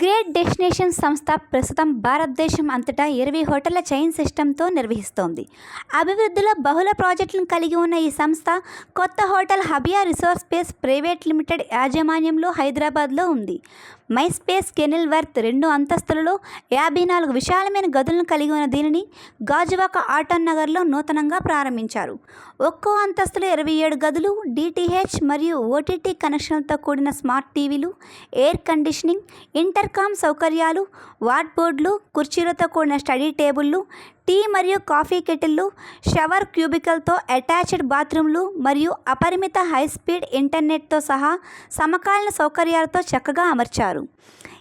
Great destination సంస్థ ప్రస్తుతం భారతదేశం అంతటా ఇరవై హోటళ్ళ చైన్ సిస్టంతో నిర్వహిస్తోంది. అభివృద్ధిలో బహుళ ప్రాజెక్టులను కలిగి ఉన్న ఈ సంస్థ కొత్త హోటల్ హబియా రిసోర్స్ స్పేస్ ప్రైవేట్ లిమిటెడ్ యాజమాన్యంలో హైదరాబాద్లో ఉంది. మై స్పేస్ కెనిల్ వర్త్ రెండు అంతస్తులలో యాభై నాలుగు విశాలమైన గదులను కలిగి ఉన్న దీనిని గాజువాక ఆటన్ నగర్లో నూతనంగా ప్రారంభించారు. ఒక్కో అంతస్తులో ఇరవై ఏడు గదులు డిటిహెచ్ మరియు ఓటీటీ కనెక్షన్లతో కూడిన స్మార్ట్ టీవీలు ఎయిర్ కండిషనింగ్ ఇంటర్కామ్ సౌకర్యాలు వార్డ్ బోర్డులు కుర్చీలతో కూడిన స్టడీ టేబుళ్ళు టీ మరియు కాఫీ కెటిల్లు షవర్ క్యూబికల్తో అటాచ్డ్ బాత్రూమ్లు మరియు అపరిమిత హై స్పీడ్ ఇంటర్నెట్తో సహా సమకాలీన సౌకర్యాలతో చక్కగా అమర్చారు.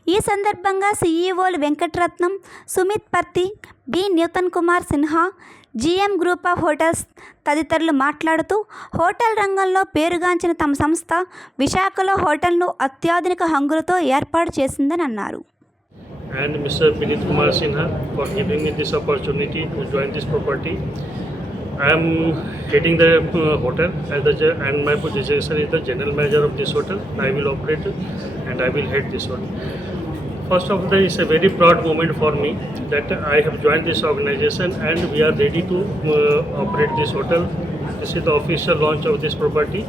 ఈ సందర్భంగా సీఈఓలు Venkataratnam Sumit Parthi B. Nutan Kumar Sinha GM group of hotels తదితరులు మాట్లాడుతూ హోటల్ రంగంలో పేరుగాంచిన తమ సంస్థ విశాఖలో హోటల్ను అత్యాధునిక హంగులతో ఏర్పాటు చేసిందని అన్నారు. And mister Vineet Kumar Sinha for giving me this join this property I'm the hotel general manager of this hotel I will operate and I will head this hotel First of all, it's a very proud moment for me that I have joined this organization and we are ready to uh, operate this hotel. This is the official launch of this property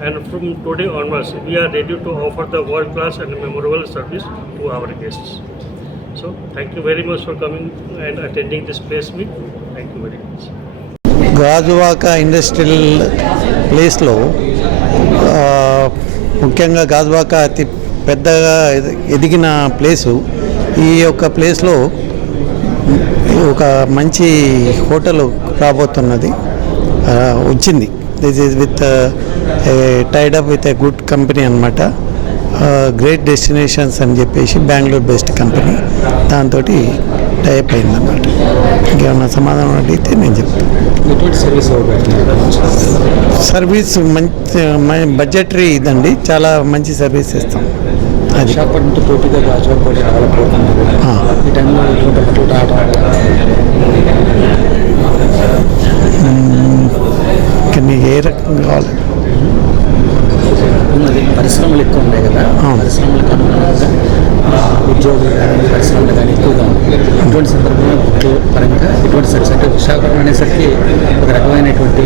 and from today onwards we are ready to offer the world class and memorable service to our guests. So thank you very much for coming and attending this place meet. Thank you very much. Gajuwaka industrial ప్లేస్లో ఆ, ముఖ్యంగా గాజువాక అతి పెద్దగా ఎదిగిన place. ఈ యొక్క ప్లేస్లో ఒక మంచి హోటల్ రాబోతున్నది. వచ్చింది. This is with tied up with a good company అనమాట గ్రేట్ డెస్టినేషన్స్ అని చెప్పేసి బెంగళూరు బెస్ట్ కంపెనీ దాంతో టైప్ అయింది అన్నమాట ఇంకేమన్నా సమాధానం అడిగితే నేను చెప్తాను సర్వీస్ మంచి బడ్జెటరీ ఇదండి. చాలా మంచి సర్వీస్ ఇస్తాం. ఇంకా నీకు ఏ రకంగా కావాలి? ఉన్నది. పరిశ్రమలు ఎక్కువ ఉన్నాయి కదా. పరిశ్రమలకు అనుగుణంగా ఉద్యోగులు కానీ పరిశ్రమలు కానీ ఎక్కువగా ఉన్నాయి. ఇటువంటి సందర్భంలో బుక్ పరంగా ఇటువంటి సర్వీస్ అంటే విశాఖపట్నం అనేసరికి ఒక రకమైనటువంటి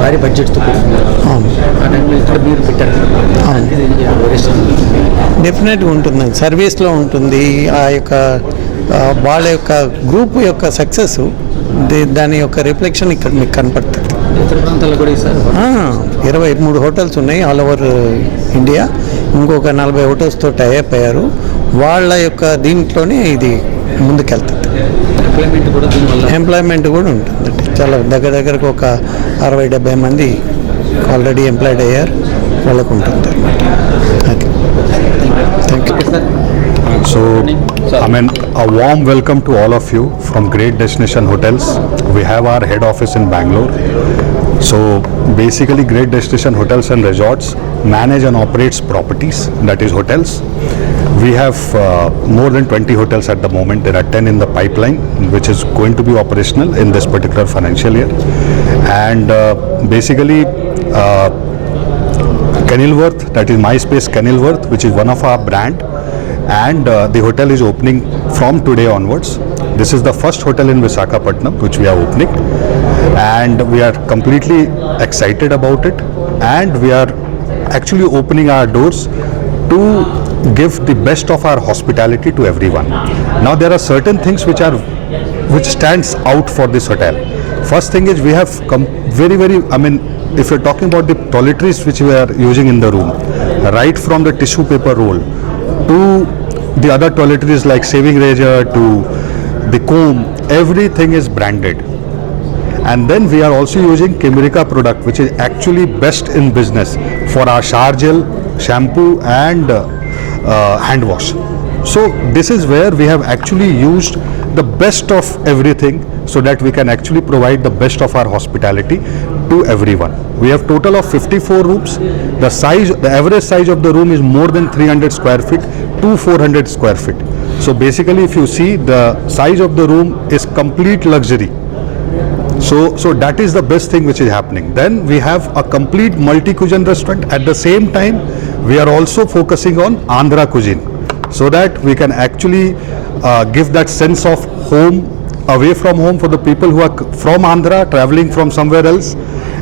భారీ బడ్జెట్తో కూడుతుంది అవును. ఆ టైంలో ఇక్కడ మీరు పెట్టారు. డెఫినెట్గా ఉంటుందండి సర్వీస్లో ఉంటుంది? ఆ యొక్క వాళ్ళ యొక్క గ్రూప్ యొక్క సక్సెస్ దాని యొక్క రిఫ్లెక్షన్ ఇక్కడ మీకు కనపడుతుంది ఇతర ప్రాంతాల్లో కూడా సార్ ఆ, ఇరవై మూడు హోటల్స్ ఉన్నాయి ఆల్ ఓవర్ ఇండియా. ఇంకొక నలభై హోటల్స్తో టైప్ అయ్యారు. వాళ్ళ యొక్క దీంట్లోనే ఇది ముందుకెళ్తుంది. ఎంప్లాయ్మెంట్ కూడా దీనివల్ల ఎంప్లాయ్మెంట్ కూడా ఉంటుందండి చాలా దగ్గర దగ్గరకు ఒక అరవై డెబ్బై మంది ఆల్రెడీ ఎంప్లాయిడ్ అయ్యారు. వాళ్ళకు ఉంటుంది అది thank you So, I mean, a warm welcome to all of you from Great Destination Hotels. We have our head office in Bangalore. So, basically, Great Destination Hotels and Resorts manage and operates properties, that is hotels. We have uh, more than 20 hotels at the moment. There are 10 in the pipeline, which is going to be operational in this particular financial year. And uh, basically, uh, Kenilworth, that is MySpace Kenilworth, which is one of our brand, and uh, the hotel is opening from today onwards. This is the first hotel in Visakhapatnam which we are opening, and we are completely excited about it, and we are actually opening our doors to give the best of our hospitality to everyone. Now there are certain things which are which stands out for this hotel. First thing is we have come very very I mean if you're talking about the toiletries which we are using in the room, right from the tissue paper roll to the other toiletries like saving razor to the comb, everything is branded. And then we are also using Kimerica product which is actually best in business for our shower gel, shampoo and uh, uh, hand wash. So this is where we have actually used the best of everything so that we can actually provide the best of our hospitality to everyone. We have total of 54 rooms. The size, the average size of the room is more than 300 square feet to 400 square feet. So basically if you see the size of the room is complete luxury. So, so that is the best thing which is happening. Then we have a complete multi-cuisine restaurant. At the same time, we are also focusing on Andhra cuisine. so that we can actually uh, give that sense of home away from home for the people who are from Andhra traveling from somewhere else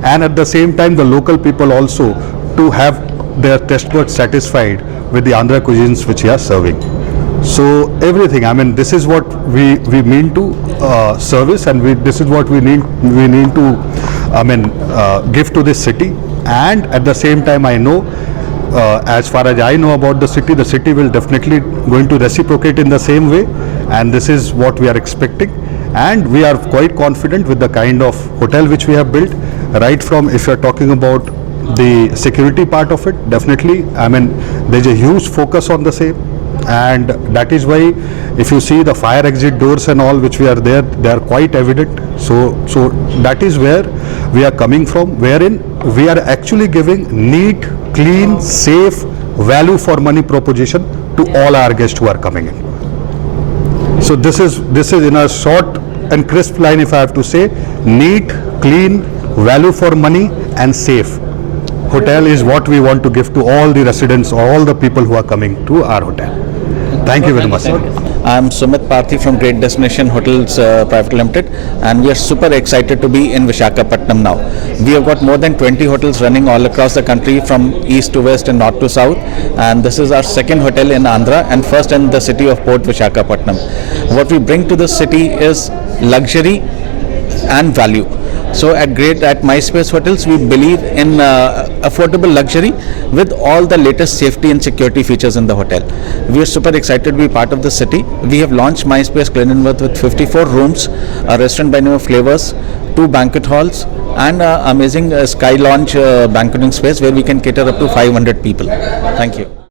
and at the same time the local people also to have their taste buds satisfied with the Andhra cuisines which we are serving. So everything, I mean, this is what we, we mean to uh, service and we, this is what we need, we need to, I mean, uh, give to this city. And at the same time, I know, uh, as far as I know about the city, the city will definitely going to reciprocate in the same way. And this is what we are expecting. And we are quite confident with the kind of hotel which we have built, right from if you're talking about the security part of it, definitely, I mean, there's a huge focus on the same. And that is why if you see the fire exit doors and all which we are there they are quite evident. So so that is where we are coming from wherein we are actually giving neat clean safe value for money proposition to all our guests who are coming in so this is this is in a short and crisp line if i have to say. Neat clean value for money and safe. Hotel is what we want to give to all the residents all the people who are coming to our hotel thank you very much. I'm Sumit Parthi from Great Destination Hotels uh, Private Limited, and we are super excited to be in Vishakhapatnam now. We have got more than 20 hotels running all across the country from east to west and north to south, and this is our second hotel in Andhra and first in the city of Port Vishakhapatnam. What we bring to this city is luxury and value. So at Great at MySpace Hotels, we believe in uh, affordable luxury with all the latest safety and security features in the hotel. We are super excited to be part of the city. We have launched MySpace Glenenworth with 54 rooms, a restaurant by name of Flavors, two banquet halls, and uh, amazing uh, sky lounge uh, banqueting space where we can cater up to 500 people. Thank you.